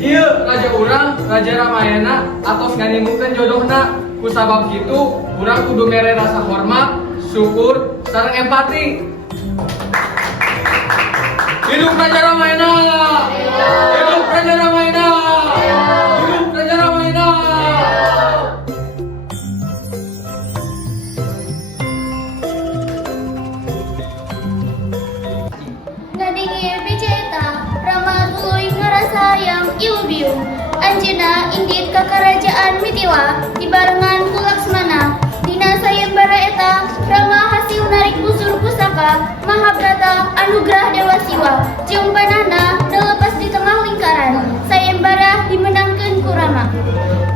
Iya, raja urang, Raja Ramayana atos nganimukeun jodohna. Kusabab kitu, urang kudu mere rasa hormat, syukur, sareng empati. Hidup Raja Ramayana! Hidup Raja Ramayana! Hidup Raja Ramayana! Ngadengir bejeta, Rama tuluy ngarasa yang ilubiu. Anjeuna indit ka karajaan Mitiwa, dibarengan ku Laksmana. Dina sayembara eta, Rama hasil narik busur pusaka, Mahabharata anugerah Dewa Siwa. Jeung panahna nelepas di tengah lingkaran, sayembara dimenangkeun ku Rama.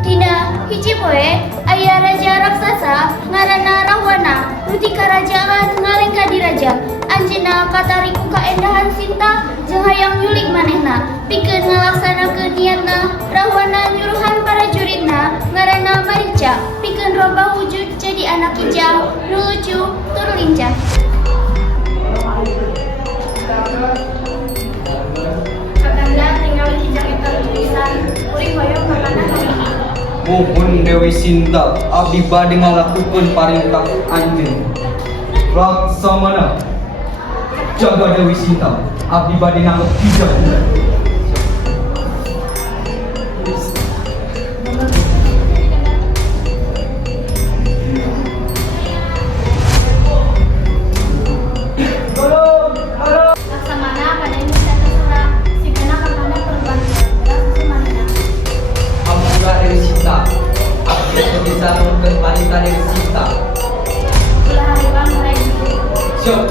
Dina hiji poe aya raja raksasa ngaranna Rahwana, nu ti karajaan ngalengka diraja. Anjeunna katariku kaendahan Sinta jeung hayang nyulik manehna. Pikeun ngalaksanakeun niatna, Rahwana nyuruhan prajuritna ngaranna Marica pikeun robah wujud jadi anak kijang nu lucu tur lincah. Katanda ningali kijang eta tulisan kuring hoyong ka kana kami. Muhun Dewi Sinta, abdi bade ngalakukeun parintah anjeun. Laksamana, jaga Dewi Sinta, abdi bade nangkep kijang. Laksamana pada bisa terserah si kena kakanda perban semanina. Ampura Dewi Sinta, abdi bisa nangkep parintah Dewi Sinta. Ulah hariwang mulai dulu. Siap.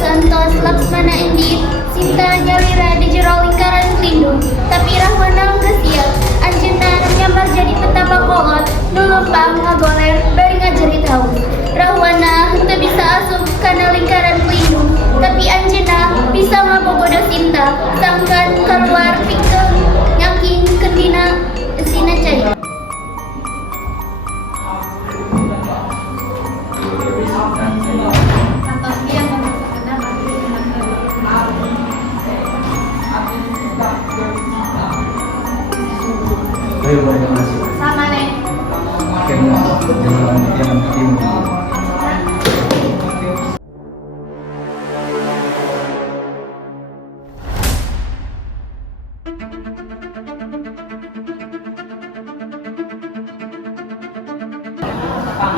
Santos Laksmana indit, Sinta nyalira di jero lingkaran pelindung. Tapi Rahwana geus siap, anjeunna nyamar jadi petapa kolot, nu lempang ngagoler bari ngajerit haus. Rahwana henteu bisa asup kana lingkaran pelindung, tapi anjeunna bisa ngabogodo Sinta, sangkan keluar pikeun yakin kendina sina cai. Santos dia memaksakan mati Ayo, terima kasih. sama nih. Akhirnya, jangan yang tim.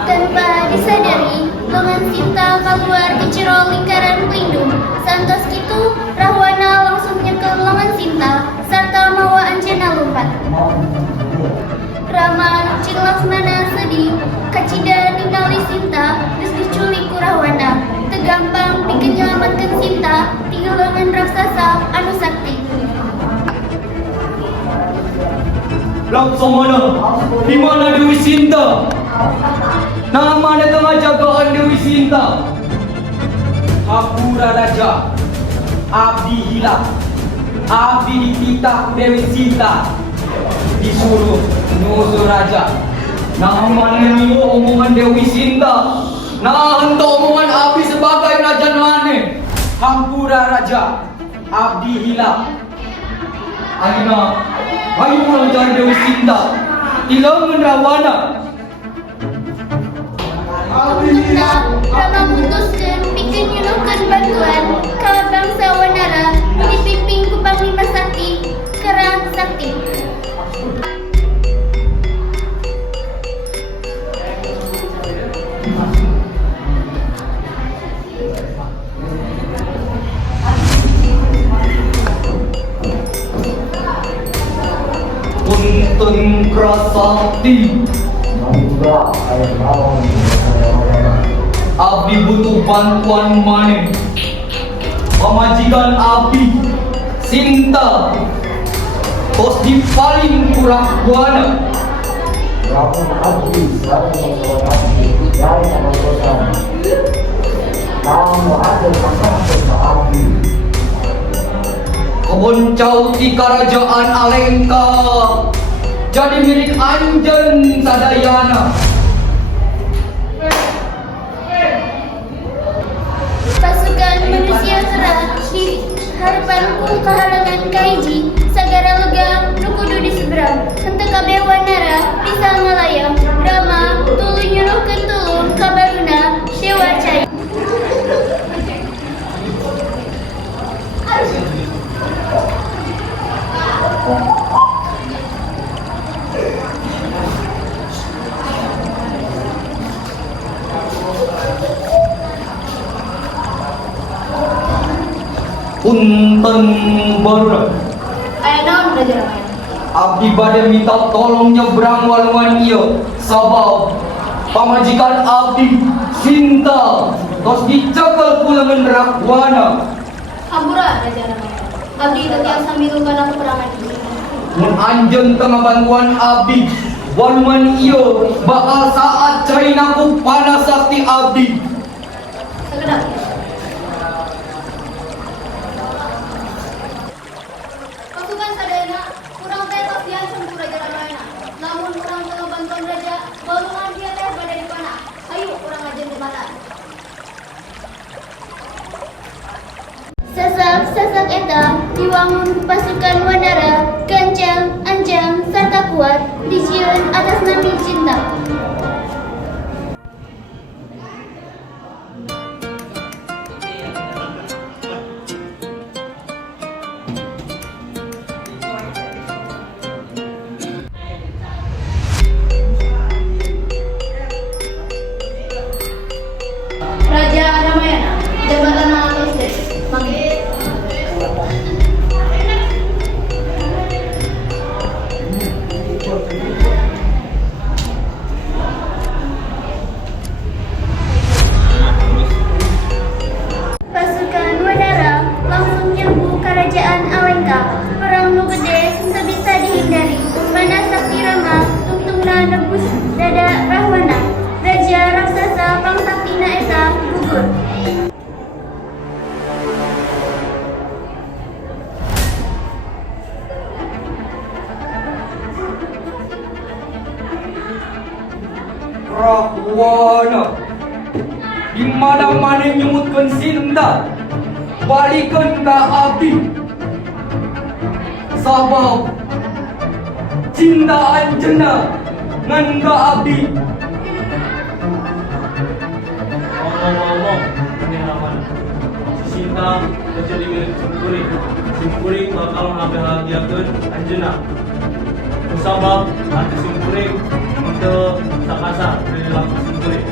Tanpa disadari, lengan Sinta keluar di jero lingkaran pelindung. Santos kitu, Rahwana langsung nyekel lengan Sinta, serta mawa anjeunna lompat. Rama jeung Laksmana sedih, kacida ningali Sinta geus diculik ku Rahwana. Teu gampang pikeun nyelametkeun Sinta ti golongan raksasa anu sakti. Laksamana, di mana Dewi Sinta? Nah, mana tengah jagaan Dewi Sinta? Hapura Raja, abdi hilang, abdi dititah Dewi Sinta, disuruh nyusul Raja. Nah, mana ini omongan Dewi Sinta? Nah, ento omongan abdi sebagai Raja nane. Hampura Raja, abdi hilang. Ayeuna, ayo pulang cari Dewi Sinta. Tilangan Rahwana. Akhirna, Rama mutuskeun pikeun nyunuhkeun bantuan ka bangsa Wanara nu dipimpin ku Panglima Sakti, Kerang Sakti. Punten Prasakti, abdi butuh bantuan maneh. Pamajikan abdi Sinta tos dipaling kurang buana. Kebun cau di kerajaan Alengka jadi milik anjen sadayana. Pasukan manusia kera di Punten barudak. Aya naon Raja Ramayana? Abdi bade minta tolong nyebrang walungan ieu sabab pamajikan abdi Sinta tos dicekel ku leungeun Rakwana. Hampura Raja Ramayana. Abdi itu tiang samilukan aku perangan ini. Mun anjeun teu ngabantuan abdi, walungan ieu bakal saat caina ku panas sakti abdi. Sekedap. Pasukan sadayana kurang teh tos diancam ku Raja Ramayana. Namun kurang teu bantuan raja, balungan dia teh bade di panah. Hayu kurang ajen di mana. Sasak eta diwangun ku pasukan Wanara, Gancang, Anjang, sarta kuat dijieun atas nami cinta. Raja Ramayana, jabatan atas des, mangga. Pasukan Wanara langsung nyerbu kerajaan Alengka. Perang nu gede teu bisa dihindari. Panas sakti Rama tungtungna nebus dada Rahwana. Raja raksasa pangsaktina eta gugur. Rahwana di mana nyemutkeun Sinta balikeun ka abdi sabab cinta anjeunna ngan ka abdi. Ngomong-ngomong, ini aman. Si Sinta menjadi milik Simkuring. Simkuring bakal ngabahagiakeun anjeunna. Kusabab hati Simkuring untuk sakasa perilaku Simkuring.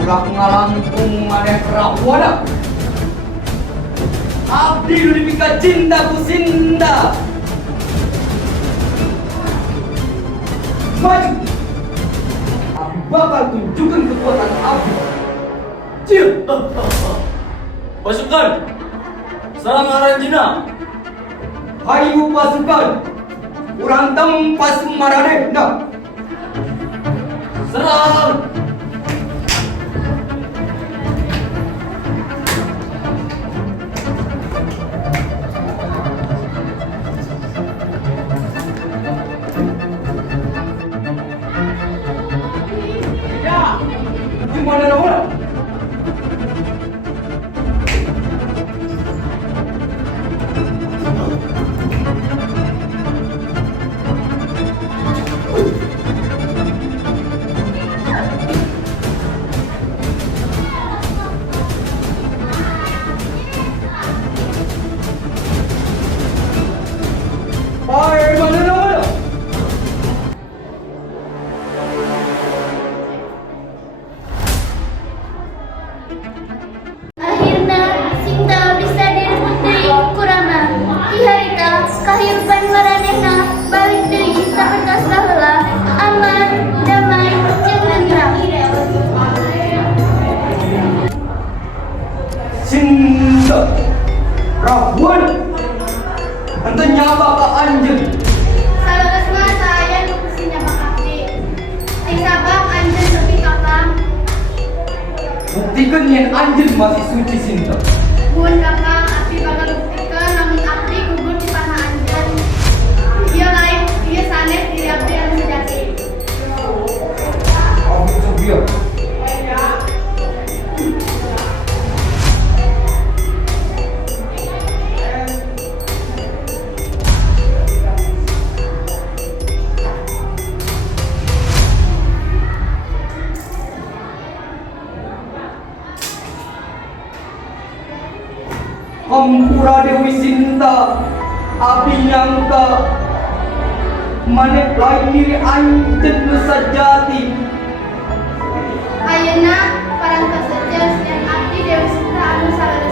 Ulah ngalangkung maneh Rahwana. Abdi nu dipika cinta ku Sinta. Maju. Abdi bakal tunjukkan kekuatan abdi. Cium. Pasukan, serang Aranjina. Hayu pasukan. Urang tempas maranehna. Serang. Di mana Rahwana? Hai, mana Rahwana? Akhirna Sinta bisa direbut deui ku Rama. Ti harita kahirupan maranehna balik deui sapertos baheula, aman, damai, jeung tentram. Sinta Rahwana ente nyaba ka anjeun. Saleueusna saya nu kusinya bakabdi. Ai sabab anjeun lebih kakang. Buktikan yen anjeun masih suci Sinta. Mun kakang abdi bakal buktikeun lamun abdi gugur di panah anjeun. Ieu lain ieu sanes diri abdi anu sejati. Abdi cobian. Hampura Dewi Sinta, abdi nyangka maneh lain diri anjeun nu sajati. Ayeuna parantos sejen sian abdi Dewi Sinta anu saleureus